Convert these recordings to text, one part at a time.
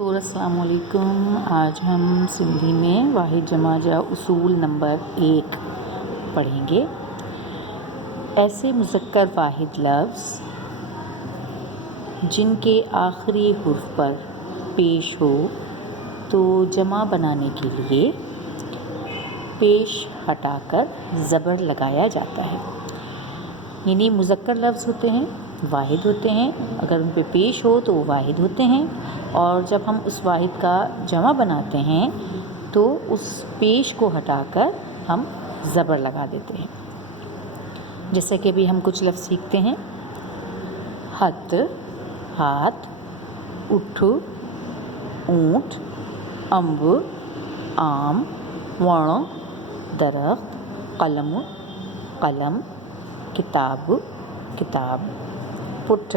और अस्सलाम वालेकुम। आज हम सिंधी में वाहिद जमा जा उसूल नंबर 1 पढ़ेंगे। ऐसे मुज़क्कर वाहिद लफ्ज़ जिनके आखिरी हुर्फ पर पेश हो तो जमा बनाने के लिए पेश हटाकर ज़बर लगाया जाता है। यानी मुज़क्कर लफ्ज़ होते हैं, वाहिद होते हैं, अगर उन पे पेश हो तो वो वाहिद होते हैं, और जब हम उस वाहिद का जमा बनाते हैं तो उस पेश को हटाकर हम ज़बर लगा देते हैं। जैसे कि अभी हम कुछ लफ्ज़ सीखते हैं। हथ, हाथ, उठ, ऊँट, अम्ब, आम, वण, दरख्त, कलम, कलम, किताब, किताब, पुट,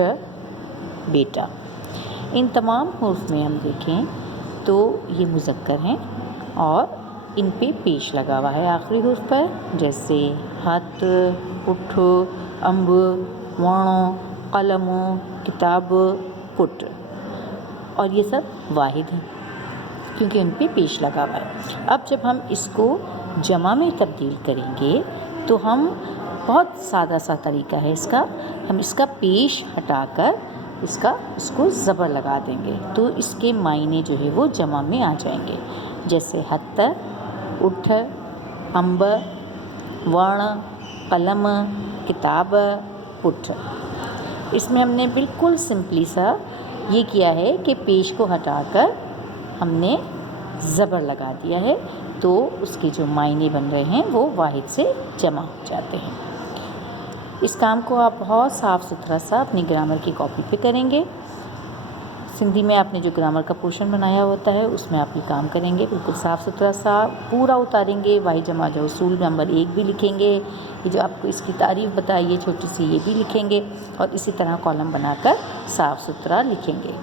बेटा। इन तमाम हुर्फ में हम देखें तो ये मुज़क्कर हैं और इन पे पेश लगा हुआ है आखिरी हुर्फ पर, जैसे हथ, उठ, अम्ब, वण, कलम, किताब, पुट, और ये सब वाहिद हैं क्योंकि इन पे पेश लगा हुआ है। अब जब हम इसको जमा में तब्दील करेंगे तो हम बहुत सादा सा तरीका है इसका, हम इसका पेश हटाकर इसको ज़बर लगा देंगे तो इसके मायने जो है वो जमा में आ जाएंगे। जैसे हथ, उठ, अम्ब, वण, कलम, किताब, पुट। इसमें हमने बिल्कुल सिंपली सा ये किया है कि पेश को हटाकर हमने ज़बर लगा दिया है तो उसके जो मायने बन रहे हैं वो वाहिद से जमा हो जाते हैं। इस काम को आप बहुत साफ़ सुथरा सा अपनी ग्रामर की कॉपी पे करेंगे। सिंधी में आपने जो ग्रामर का पोर्शन बनाया होता है उसमें आप ये काम करेंगे, बिल्कुल साफ़ सुथरा सा पूरा उतारेंगे। वाहिद जमा जा उसूल नंबर 1 भी लिखेंगे, ये जो आपको इसकी तारीफ़ बताई है छोटी सी, ये भी लिखेंगे, और इसी तरह कॉलम बनाकर साफ़ सुथरा लिखेंगे।